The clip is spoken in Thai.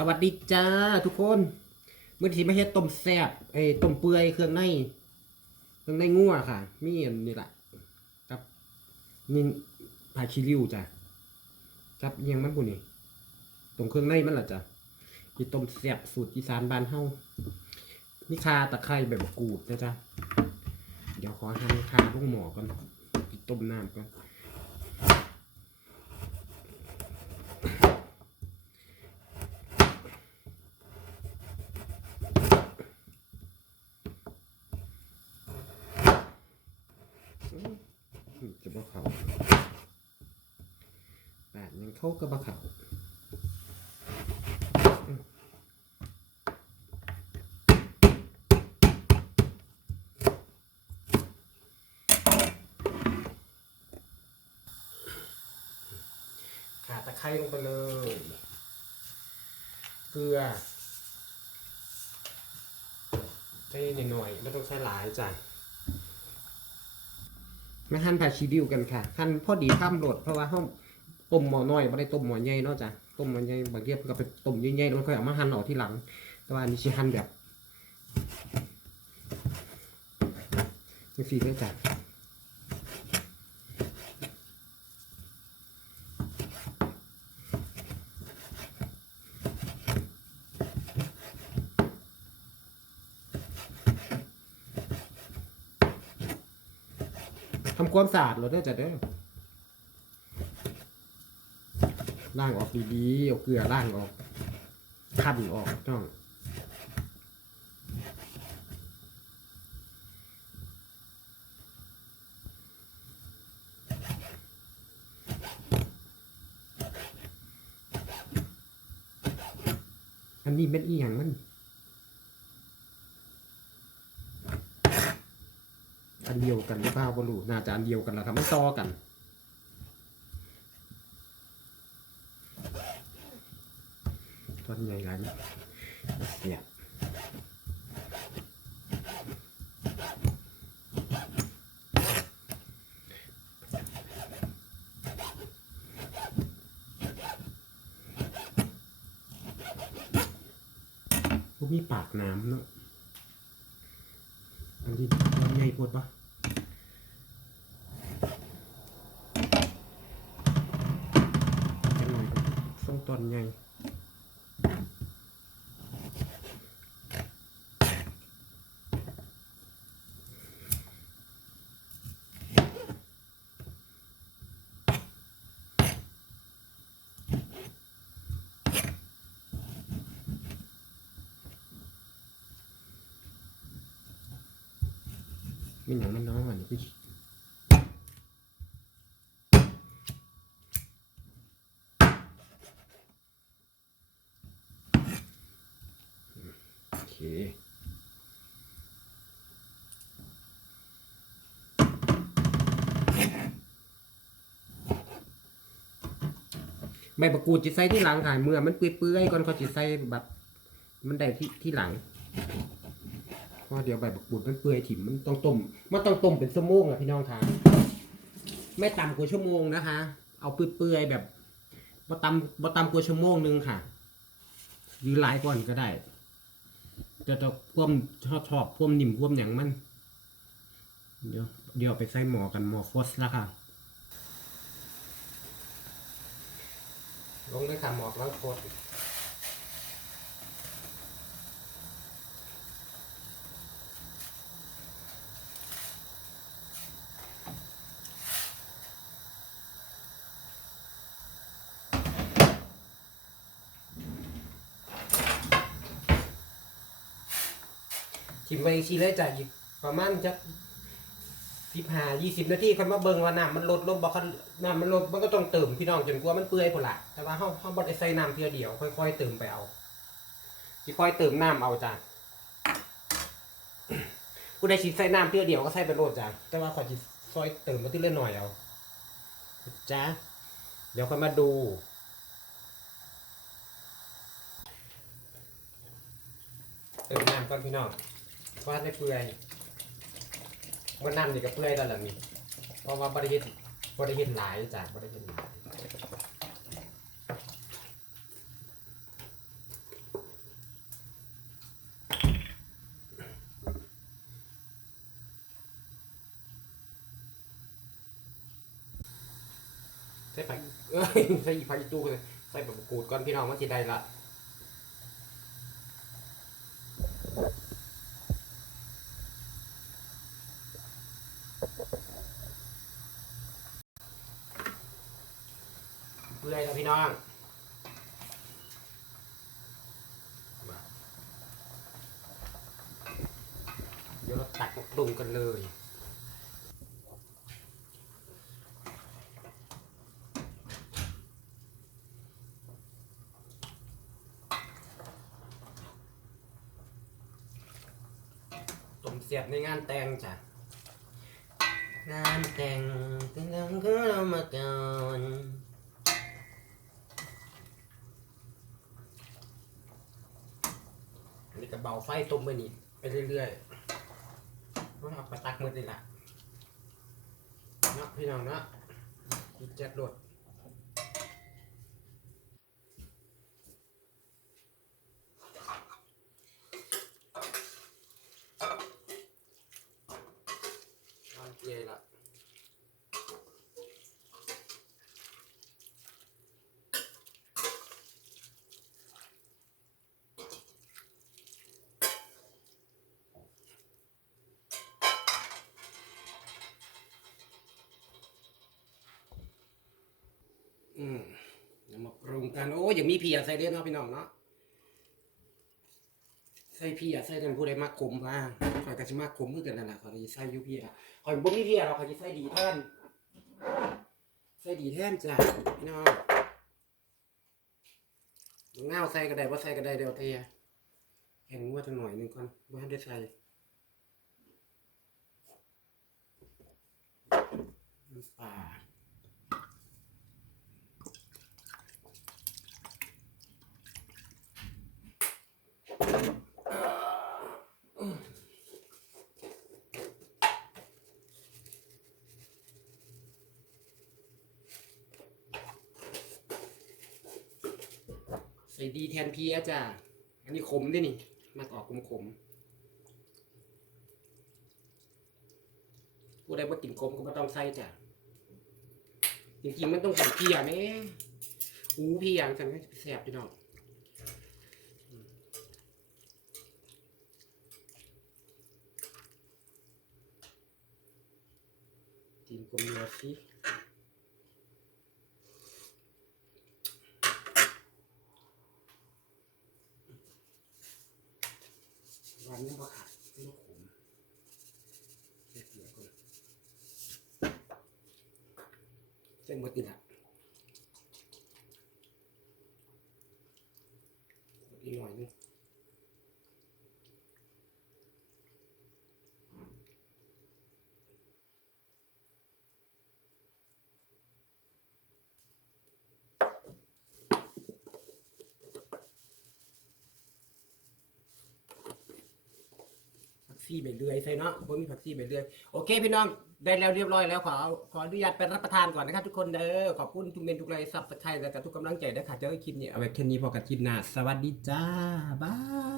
สวัสดีจ้าทุกคนเมื่อทีไม่ใช่ต้มแซบไอ้ต้มเปื่อยเครื่องในเครื่องในงัวค่ะมีอันนี่แหละกับนี่ผักชีริวจ้ะกับยังมันปุ่นี่ตรงเครื่องในมันล่ะจ้ะที่ต้มแซบสูตรอีสานบ้านเฮานี่คาตะไคร้แบบบักกูดนะจ๊ะเดี๋ยวขอหั่นคาลูกหมอก่อนต้มน้ำก่อน จะบ่เขาแปดยัง เข้ากับบ่เขาขาตะไคร้ลงไปเลย เกลือใช้หน่อยๆไม่ต้องใช้หลายจ้ะไม่หั่นผักชีดิวกันค่ะหั่นพอดีข้ามโหลดเพราะว่าห้อง ต้มหม้อน้อยไม่ได้ต้มหม้อใหญ่เนาะจ้ะต้มหม้อใหญ่บางทีเพิ่นก็ไปต้มใหญ่ๆแล้วมันค่อยเอามาหั่นออกทีหลัง แต่ว่าอันนี้สิหั่นแบบจังซี่เด้อจ้ะทำความสะอาดเราเด้อจ้ะเด้อ ล้างออกดีๆเอาเกลือล้างออกคั้นออกต้องอันนี้เป็นอีหยังมัน อันเดียวกันหรือเปล่าบรูน่าจะอันเดียวกันแล้วครับมันต่อกัน ต้นใหญ่ไรเนี่ยพวกมีปากน้ำเนาะอันนี้มันใหญ่ปวดปะจังหน่อยก็ส่งตอนใหญ่ ไม่หนังมันน้ อยกว่านี้พี่โอเคใบประกูดจิใส่ที่หลังขายเมื่อมันเปื่อยๆก่อนเขาจิใส่แบบมันได้ที่ที่หลังพราเดี๋ยวใบบักบูดมันเปื่อยถิ่มมันต้องต้มมันต้องต้มเป็นชั่วโมงอะพี่น้องคะไม่ต่ำกว่าชั่วโมงนะคะ เอาเปื่อยๆแบบบ่ต่ำบ่ต่ำกว่าชั่วโมงหนึงค่ะหรือหลายก่อนก็ได้ จะจะพ่วมชอบชอบพ่วมนิ่มพ่วมอย่างมัน เดี๋ยวเดี๋ยวไปใส่หมอกันหมอฟอสแล้วค่ะ ลงเลยค่ะหมอกแล้วโคตร ชิมไปอีกทีเลยจ้ะอีกประมาณจะสิบห้ายี่สิบนาทีค่อยมาเบิ่งว่าน้ำมันลดลงบ่คันน้ำมันลดมันก็ต้องเติมพี่น้องจนกว่ามันเปื่อยพุ่นละแต่ว่าเฮาเฮาบ่ได้ใส่น้ำเพียเดียว ค่อยๆเติมไปเอาสิค่อยเติมน้ำเอาจ้ะผู้ใดสิใส่น้ำเพียเดียวก็ใส่ไปโลดจ้ะแต่ว่าขอยสิซอยเติมมาทีละหน่อยเอาจ้ะเดี๋ยวค่อยมาดูเติมน้ำก่อนพี่น้อง วาดได้เปื่อยมันน้ำนี่ก็เปื่อยแล้วล่ะมีเพราะว่าบริเวณบริเวณหลายจากบริเวณหลายใส่ไปเอ้ยใส่ผักอีตู้เลยใส่แบบกูดก่อนพี่น้องว่าสิได้ละ ปื่อยแล้วพี่น้องเดี๋ยวเราตักมาปรุงกันเลยต้มเสียบในงานแต่งจ้ะงานแต่งแต่งก็เรามาก่อนอันนี้ก็เบาไฟต้มไปนี่ไปเรื่อยๆต้วเอาไปตักมือดีละเนาะพี่น้องเนาะอีกเจ็คโดด อืมมาปรุงกัน โอ้ยอย่างมีเพียใส่เด้อเนาะพี่น้องเนาะใส่เพียใส่กันผู้ใดมากขมบ้างคอยก็สิมากขมคือกันนั่นแหละคอยก็สิใส่ยู่เพียคอยบ่มีเพียเราคอยสิใส่ดีแท่นใส่ดีแท่นจ้ะพี่น้องเงาใส่ก็ได้บ่ใส่ก็ได้เดียวเทียแห้งงัวจังหน่อยหนึงก่อนบ่ทันได้ใส่น้ำปลา ใส่ดีแทนเพียจ้ะอันนี้ขมด้วยนี่มากออกขมขมผู้ใดบ่กินขมก็บ่ต้องใส่จ้ะจริงๆมันต้องใส่เพียแม่หูเพียจังให้แซ่บพี่น้องกินกลมเนื้อสิ วันนี้บ่ขาดไม่ต้องขมเสียเสียก่อนเส้นบดติดอะอีกหน่อยนึง ผักซี่ใบเลื่อยใส่เนาะบ่มีผักซี่ใบเลื่อยโอเคพี่น้องได้แล้วเรียบร้อยแล้วขอขออนุญาตไปรับประทานก่อนนะครับทุกคนเด้อขอบคุณทุกเมนทุกไลค์ซับสไครต์และกับทุกกำลังใจนะครับเจอกันคลิปนี้เอาไว้แค่นี้พอกันคลิปหน้าสวัสดีจ้าบาย